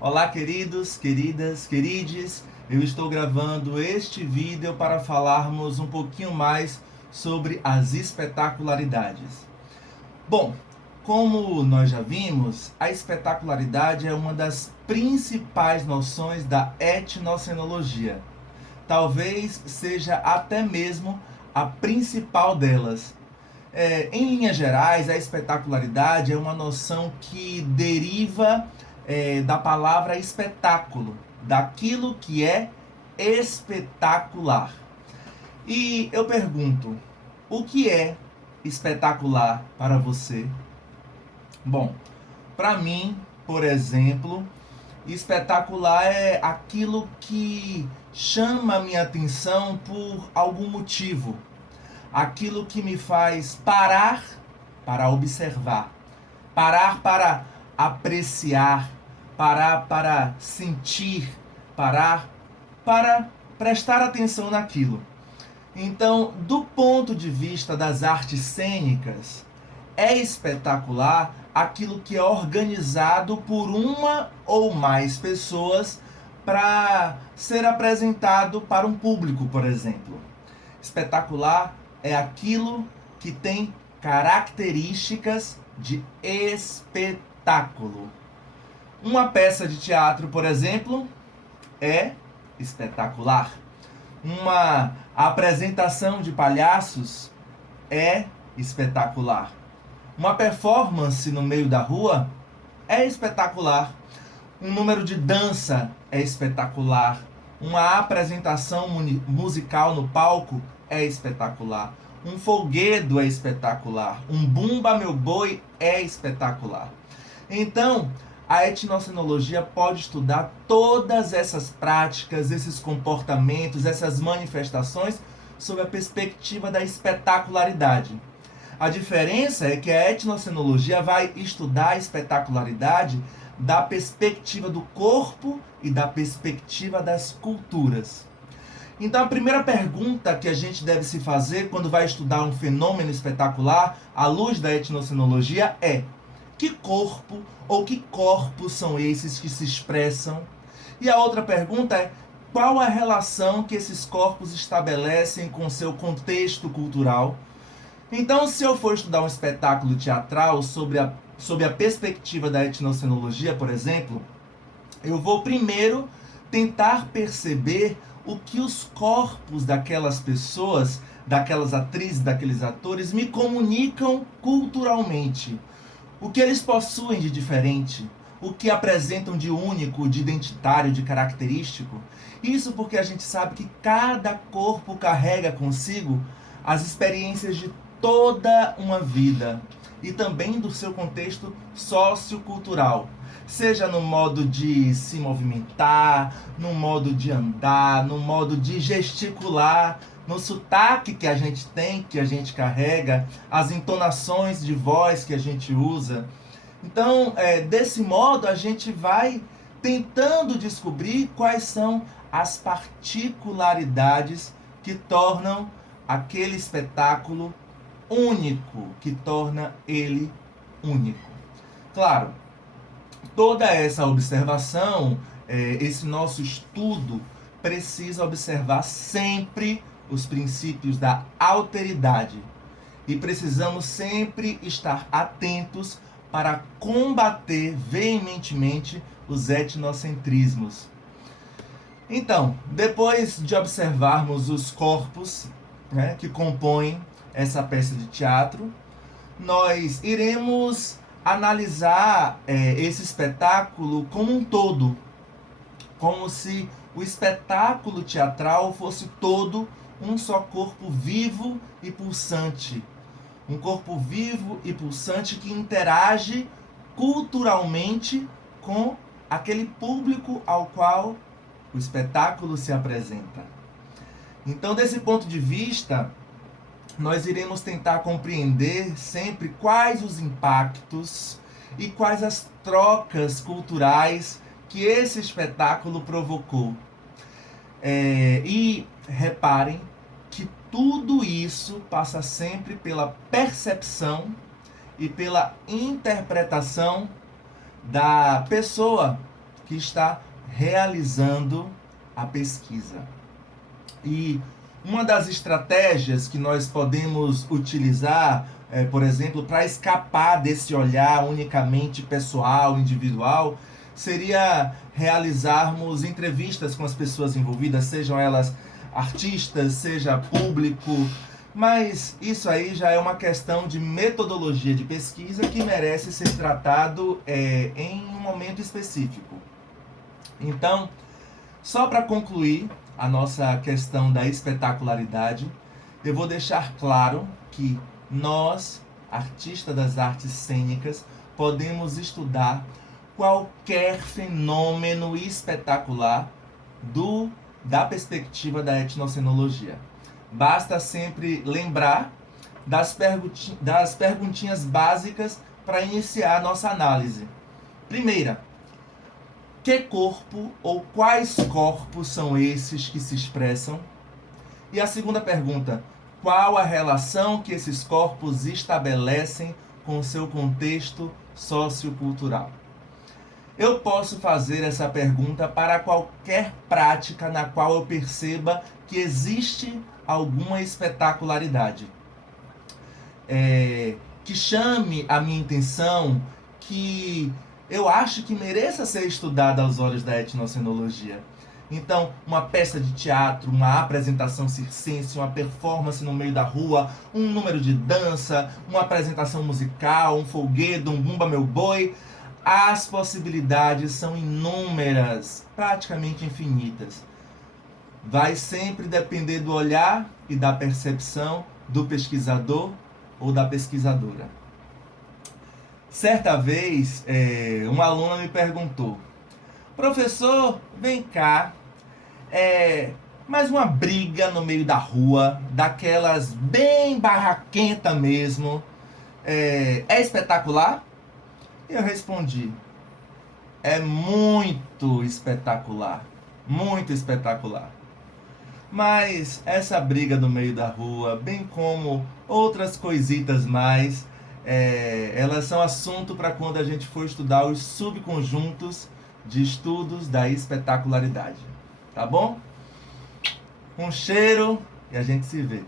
Olá, queridos, queridas, querides. Eu estou gravando este vídeo para falarmos um pouquinho mais sobre as espetacularidades. Bom, como nós já vimos, a espetacularidade é uma das principais noções da etnocenologia. Talvez seja até mesmo a principal delas. Em linhas gerais, a espetacularidade é uma noção que deriva da palavra espetáculo, daquilo que é espetacular. E eu pergunto, o que é espetacular para você? Bom, para mim, por exemplo, espetacular é aquilo que chama a minha atenção por algum motivo. Aquilo que me faz parar para observar, parar para apreciar, parar para sentir, parar para prestar atenção naquilo. Então, do ponto de vista das artes cênicas, é espetacular aquilo que é organizado por uma ou mais pessoas para ser apresentado para um público, por exemplo. Espetacular é aquilo que tem características de espetáculo. Uma peça de teatro, por exemplo, é espetacular. Uma apresentação de palhaços é espetacular. Uma performance no meio da rua é espetacular. Um número de dança é espetacular. Uma apresentação musical no palco é espetacular. Um folguedo é espetacular. Um bumba meu boi é espetacular. Então, a etnocenologia pode estudar todas essas práticas, esses comportamentos, essas manifestações sob a perspectiva da espetacularidade. A diferença é que a etnocenologia vai estudar a espetacularidade da perspectiva do corpo e da perspectiva das culturas. Então, a primeira pergunta que a gente deve se fazer quando vai estudar um fenômeno espetacular à luz da etnocenologia é: que corpo ou que corpos são esses que se expressam? E a outra pergunta é: qual a relação que esses corpos estabelecem com seu contexto cultural? Então, se eu for estudar um espetáculo teatral sob a perspectiva da etnocenologia, por exemplo, eu vou primeiro tentar perceber o que os corpos daquelas pessoas, daquelas atrizes, daqueles atores, me comunicam culturalmente. O que eles possuem de diferente, o que apresentam de único, de identitário, de característico. Isso porque a gente sabe que cada corpo carrega consigo as experiências de toda uma vida e também do seu contexto sociocultural, seja no modo de se movimentar, no modo de andar, no modo de gesticular, no sotaque que a gente tem, que a gente carrega, as entonações de voz que a gente usa. Então, desse modo, a gente vai tentando descobrir quais são as particularidades que tornam aquele espetáculo único, que torna ele único. Claro, toda essa observação, esse nosso estudo, precisa observar sempre os princípios da alteridade. E precisamos sempre estar atentos para combater veementemente os etnocentrismos. Então, depois de observarmos os corpos, que compõem essa peça de teatro, nós iremos analisar esse espetáculo como um todo, como se o espetáculo teatral fosse todo um só corpo vivo e pulsante. Um corpo vivo e pulsante que interage culturalmente com aquele público ao qual o espetáculo se apresenta. Então, desse ponto de vista, nós iremos tentar compreender sempre quais os impactos e quais as trocas culturais que esse espetáculo provocou. E reparem que tudo isso passa sempre pela percepção e pela interpretação da pessoa que está realizando a pesquisa. E uma das estratégias que nós podemos utilizar, por exemplo, para escapar desse olhar unicamente pessoal, individual, seria realizarmos entrevistas com as pessoas envolvidas, sejam elas artistas, seja público, mas isso aí já é uma questão de metodologia de pesquisa que merece ser tratado em um momento específico. Então, só para concluir a nossa questão da espetacularidade, eu vou deixar claro que nós, artistas das artes cênicas, podemos estudar qualquer fenômeno espetacular da perspectiva da etnocenologia. Basta sempre lembrar das perguntinhas básicas para iniciar a nossa análise. Primeira, que corpo ou quais corpos são esses que se expressam? E a segunda pergunta, qual a relação que esses corpos estabelecem com o seu contexto sociocultural? Eu posso fazer essa pergunta para qualquer prática na qual eu perceba que existe alguma espetacularidade. Que chame a minha atenção, que eu acho que mereça ser estudada aos olhos da etnocenologia. Então, uma peça de teatro, uma apresentação circense, uma performance no meio da rua, um número de dança, uma apresentação musical, um folguedo, um bumba meu boi. As possibilidades são inúmeras, praticamente infinitas. Vai sempre depender do olhar e da percepção do pesquisador ou da pesquisadora. Certa vez, uma aluna me perguntou: professor, vem cá, mais uma briga no meio da rua, daquelas bem barraquenta mesmo, é espetacular? Eu respondi: é muito espetacular, muito espetacular. Mas essa briga no meio da rua, bem como outras coisitas mais, elas são assunto para quando a gente for estudar os subconjuntos de estudos da espetacularidade. Tá bom? Um cheiro e a gente se vê.